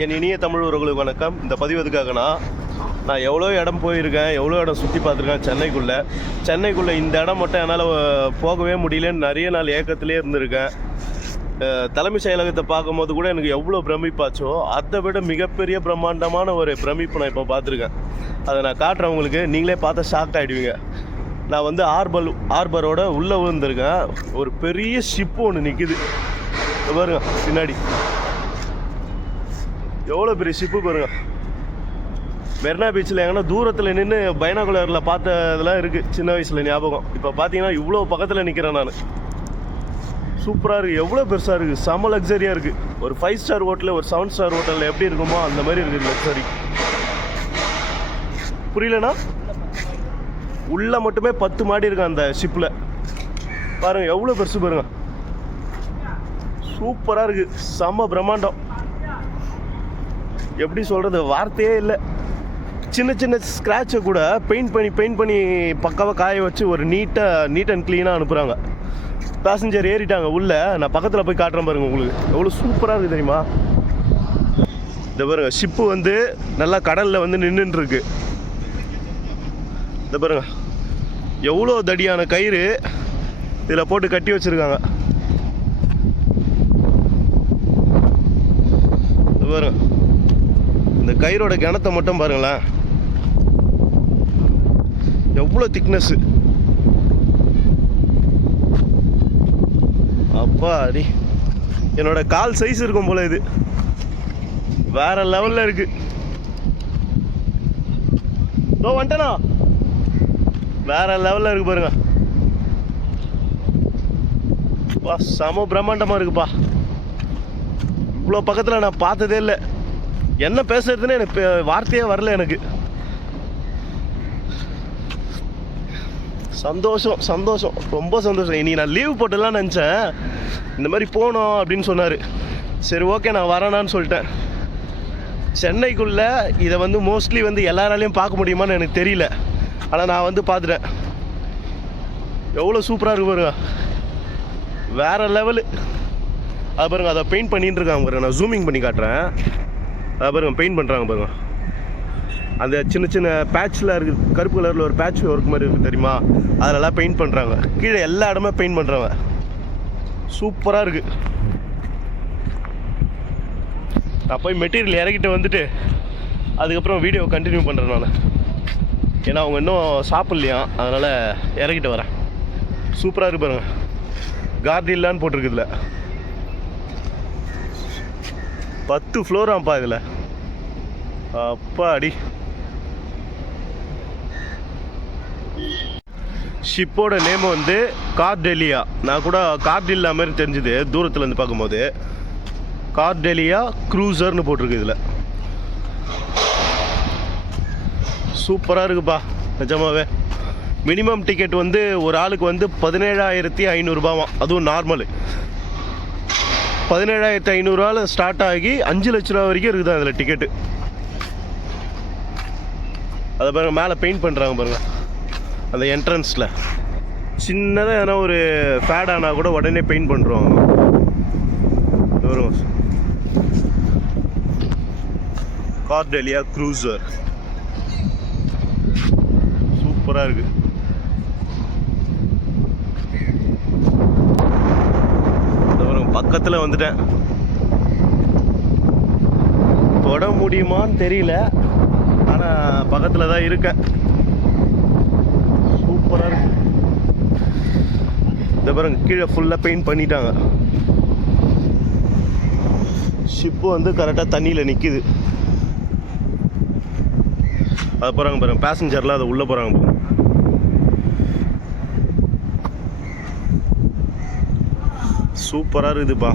என் இனிய தமிழ் உறவுகளுக்கு வணக்கம். இந்த பதிவு நான் எவ்வளோ இடம் போயிருக்கேன் எவ்வளோ இடம் சுற்றி பார்த்துருக்கேன் சென்னைக்குள்ளே. சென்னைக்குள்ளே இந்த இடம் மட்டும் என்னால் போகவே முடியலன்னு நிறைய நாள் ஏக்கத்திலே இருந்திருக்கேன். தலைமை செயலகத்தை பார்க்கும்போது கூட எனக்கு எவ்வளோ பிரமிப்பாச்சோ அதை விட மிகப்பெரிய பிரம்மாண்டமான ஒரு பிரமிப்பு நான் இப்போ பார்த்துருக்கேன். அதை நான் காட்டுறேன் உங்களுக்கு. நீங்களே பார்த்தா ஷாக் ஆகிடுவீங்க நான் வந்து ஆர்பல் ஆர்பரோட உள்ளே விழுந்திருக்கேன். ஒரு பெரிய ஷிப்பு ஒன்று நிற்கிது பாருங்க பின்னாடி. எவ்வளோ பெரிய ஷிப்பு பாருங்க. மெரினா பீச்சில் எங்கன்னா தூரத்தில் நின்று பைனாகுலரில் பார்த்ததெல்லாம் இருக்குது சின்ன வயசில் ஞாபகம். இப்போ பார்த்தீங்கன்னா இவ்வளோ பக்கத்தில் நிற்கிறேன் நான். சூப்பராக இருக்குது எவ்வளோ பெருசாக இருக்குது செம லக்ஸரியாக இருக்குது ஒரு ஃபைவ் ஸ்டார் ஹோட்டலில் ஒரு செவன் ஸ்டார் ஹோட்டலில் எப்படி இருக்குமோ அந்த மாதிரி இருக்குது லக்ஸரி புரியலண்ணா? உள்ள மட்டுமே பத்து மாடி இருக்கு அந்த ஷிப்பில் பாருங்கள் எவ்வளோ பெருசு பாருங்க. சூப்பராக இருக்குது செம்ம பிரம்மாண்டம். எப்படி சொல்கிறது வார்த்தையே இல்லை. சின்ன சின்ன ஸ்க்ராட்சை கூட பெயிண்ட் பண்ணி பெயிண்ட் பண்ணி பக்காவாக காய வச்சு ஒரு நீட்டாக நீட் அண்ட் க்ளீனாக அனுப்புகிறாங்க பேசஞ்சர் ஏறிட்டாங்க. உள்ள நான் பக்கத்தில் போய் காட்டுறேன் பாருங்க உங்களுக்கு. எவ்வளோ சூப்பராக இருக்குது தெரியுமா? இந்த பாருங்க ஷிப்பு வந்து நல்லா கடலில் வந்து நின்றுருக்கு இந்த பாருங்க. எவ்வளோ தடியான கயிறு இதில் போட்டு கட்டி வச்சுருக்காங்க இந்த பாருங்க இந்த கயிறோட கிணத்தை மட்டும் பாருங்களேன். எவ்வளோ திக்னஸ்ஸு அப்பா அடி என்னோட கால் சைஸ் இருக்கும் போல இது. வேற லெவலில் இருக்கு. இதோ வந்துட்டேனா? வேற லெவலில் இருக்கு பாருங்க. பா செம பிரம்மாண்டமாக இருக்குப்பா. இவ்வளோ பக்கத்தில் நான் பார்த்ததே இல்லை. என்ன பேசுறதுன்னு எனக்கு வார்த்தையே வரல எனக்கு. சந்தோஷம் சந்தோஷம். ரொம்ப சந்தோஷம். இனி நான் லீவ் போட்டுலாம் நினச்சேன். இந்த மாதிரி போனோம் அப்படின்னு சொன்னார். சரி ஓகே நான் வரேனான்னு சொல்லிட்டேன். சென்னைக்குள்ளே இதை வந்து மோஸ்ட்லி வந்து எல்லாராலையும் பார்க்க முடியுமான்னு எனக்கு தெரியல. ஆனால் நான் வந்து பார்த்துட்டேன். எவ்வளோ சூப்பராக இருக்கு பாருங்க. வேற லெவலு அது பாருங்க அதை பெயிண்ட் பண்ணிட்டு இருக்காங்க பாருங்க. நான் ஜூமிங் பண்ணி காட்டுறேன். அதை பாருங்க பெயிண்ட் பண்ணுறாங்க பாருங்க. அந்த சின்ன சின்ன பேட்சில் இருக்குது கருப்பு கலரில் ஒரு பேட்ச் ஒர்க் மாதிரி இருக்குது தெரியுமா? அதிலலாம் பெயிண்ட் பண்ணுறாங்க கீழே எல்லா இடமே பெயிண்ட் பண்ணுறாங்க சூப்பராக இருக்குது நான் போய் மெட்டீரியல் இறக்கிட்டு வந்துட்டு அதுக்கப்புறம் வீடியோ கண்டினியூ பண்ணுறேன் நான். ஏன்னா அவங்க இன்னும் சாப்பிட்லையா? அதனால் இறக்கிட்டு வரேன். சூப்பராக இருக்கு பாருங்க. கார்டில்லான்னு போட்டிருக்கு பத்து ஃப்ளோராம்ப்பா இதில். அப்பா அடி ஷிப்போட நேம் வந்து கார்டெலியா. நான் கூட கார்டில்லா மாதிரி தெரிஞ்சுது தூரத்தில் இருந்து பார்க்கும்போது. கார்டெலியா க்ரூசர்னு போட்டிருக்கு இதில். சூப்பராக இருக்குப்பா நிஜமாவே. மினிமம் டிக்கெட் வந்து ஒரு ஆளுக்கு வந்து பதினேழாயிரத்தி ஐநூறுரூபாவாம் அதுவும் நார்மலு பதினேழாயிரத்தி ஐநூறுரூவாவில் ஸ்டார்ட் ஆகி அஞ்சு லட்ச ரூபா வரைக்கும் இருக்குது அதில் டிக்கெட்டு அதை பாருங்க மேலே பெயிண்ட் பண்ணுறாங்க பாருங்கள் அந்த என்ட்ரன்ஸில் சின்னதாக எதனா ஒரு ஃபேட் ஆனால் கூட உடனே பெயிண்ட் பண்ணுறோம் வரும் கார்டெலியா க்ரூசர். சூப்பராக இருக்குது பக்கத்தில் வந்துட்டேன். தொட முடியுமான்னு தெரியல. ஆனால் பக்கத்தில் தான் இருக்கேன். சூப்பராக இருக்கு. இந்த பாருங்க கீழே ஃபுல்லாக பெயிண்ட் பண்ணிட்டாங்க. ஷிப்பு வந்து கரெக்டாக தண்ணியில் நிற்கிது அது போகிறாங்க பாருங்க பேசஞ்சர்லாம் அதை உள்ளே போகிறாங்க பாருங்க. சூப்பராக இருக்குதுப்பா.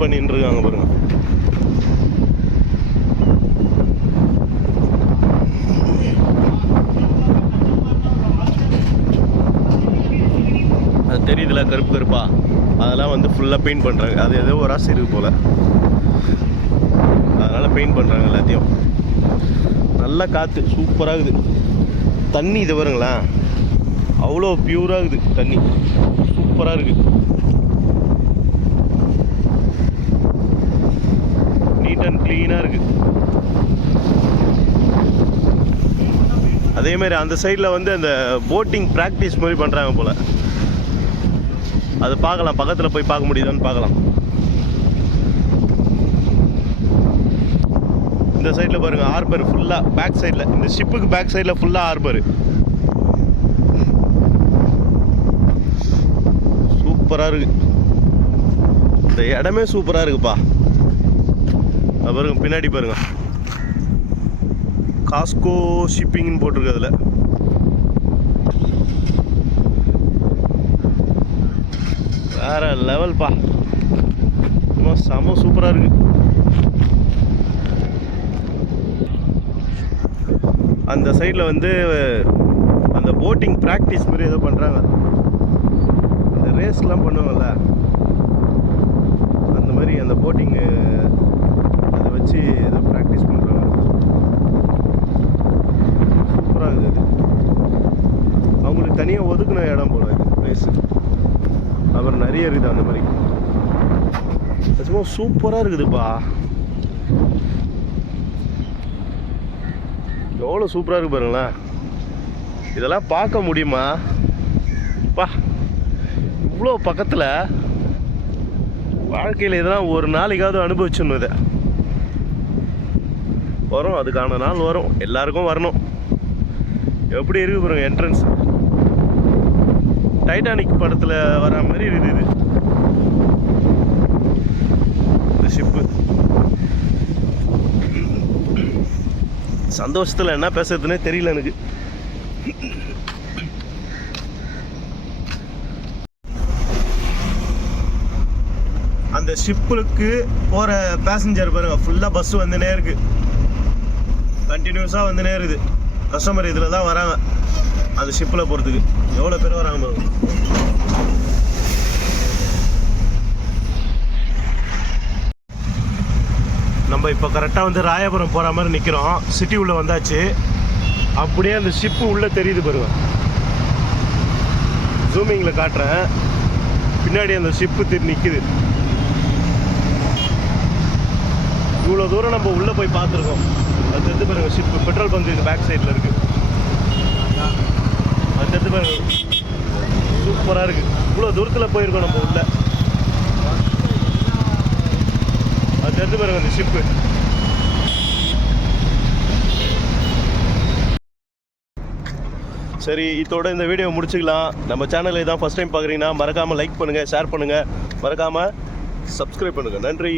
பெயிண்ட் பண்ணிட்டு இருக்காங்க பாருங்க. அது தெரியுதுல கருப்பு கருப்பா? அதெல்லாம் வந்து ஃபுல்லாக பெயிண்ட் பண்ணுறாங்க அது ஏதோ ஒரு ஆசை இருக்குது போல். அதனால் பெயிண்ட் பண்ணுறாங்க எல்லாத்தையும். நல்லா காற்று சூப்பராக இருக்குது. தண்ணி இது வருங்களேன் அவ்வளோ பியூராக இருக்குது தண்ணி. சூப்பராக இருக்குது நீட் அண்ட் க்ளீனாக இருக்குது அதே மாதிரி அந்த சைடில் வந்து அந்த போட்டிங் ப்ராக்டிஸ் மாதிரி பண்ணுறாங்க போல். அது பார்க்கலாம். பக்கத்தில் போய் பார்க்க முடியுதான்னு பார்க்கலாம். இந்த சைடில் பாருங்கள் ஹார்பர் ஃபுல்லாக பேக் சைடில் இந்த ஷிப்புக்கு பேக் சைடில் ஃபுல்லாக ஹார்பர் சூப்பராக இருக்கு. இந்த இடமே சூப்பராக இருக்குப்பா. அது பாருங்க பின்னாடி பாருங்க. காஸ்கோ ஷிப்பிங்னு போட்டிருக்கு அதில். வேற லெவல்ப்பா சும்மா செம சூப்பராக இருக்கு. அந்த சைடில் வந்து அந்த போட்டிங் ப்ராக்டிஸ் மாதிரி ஏதோ பண்ணுறாங்க அந்த ரேஸ்லாம் பண்ணுவாங்கல்ல? அந்த மாதிரி அந்த போட்டிங்கு அதை வச்சு ஏதோ ப்ராக்டிஸ் பண்ணுறாங்க சூப்பராக இருக்குது அது அவங்களுக்கு தனியாக ஒதுக்குன இடம் போல இது ரேஸ் அப்புறம் நிறைய இருக்குது அந்த மாதிரி. சும்மா சூப்பராக இருக்குதுப்பா. எவ்வளோ சூப்பராக இருக்கு பாருங்களேன். இதெல்லாம் பார்க்க முடியுமா? பா இவ்வளோ பக்கத்தில் வாழ்க்கையில் இதெல்லாம் ஒரு நாளைக்காவது அனுபவிச்சிடணும் இதை. வரும் அதுக்கான நாள் வரும். எல்லாருக்கும் வரணும். எப்படி இருக்கு பாருங்க என்ட்ரன்ஸ் டைட்டானிக் படத்தில் வர மாதிரி இருக்குது. இது இந்த ஷிப்பு சந்தோஷத்தில் என்ன பேசுறதுனே தெரியல எனக்கு. அந்த ஷிப்புக்கு போகிற பேசஞ்சர் பாருங்க ஃபுல்லாக பஸ் வந்துனே இருக்கு. கண்டினியூஸாக வந்துனே இருக்குது. கஸ்டமர் இதில் தான் வராங்க. அந்த ஷிப்பில் போகிறதுக்கு எவ்வளோ பேர் வராங்க பாருங்க. நம்ம இப்போ கரெக்டாக வந்து ராயபுரம் போகிற மாதிரி நிற்கிறோம் சிட்டி உள்ளே வந்தாச்சு. அப்படியே அந்த ஷிப்பு உள்ளே தெரியுது பாருங்க. ஜூமிங்கில் காட்டுறேன். பின்னாடி அந்த ஷிப்பு திரு நிற்குது இவ்வளோ தூரம் நம்ம உள்ளே போய் பார்த்துருக்கோம். அது ஷிப்பு பெட்ரோல் பங்க் இது பேக் சைடில் இருக்குது அது எடுத்து பாருங்க சூப்பராக இருக்குது இவ்வளோ தூரத்தில் போயிருக்கோம் நம்ம உள்ள. அது எடுத்து பாருங்க அந்த ஷிப்பு சரி இதோட இந்த வீடியோ முடிச்சுக்கலாம். நம்ம சேனலை தான் ஃபஸ்ட் டைம் பார்க்குறீங்கன்னா மறக்காமல் லைக் பண்ணுங்கள் ஷேர் பண்ணுங்கள் மறக்காமல் சப்ஸ்கிரைப் பண்ணுங்கள் நன்றி.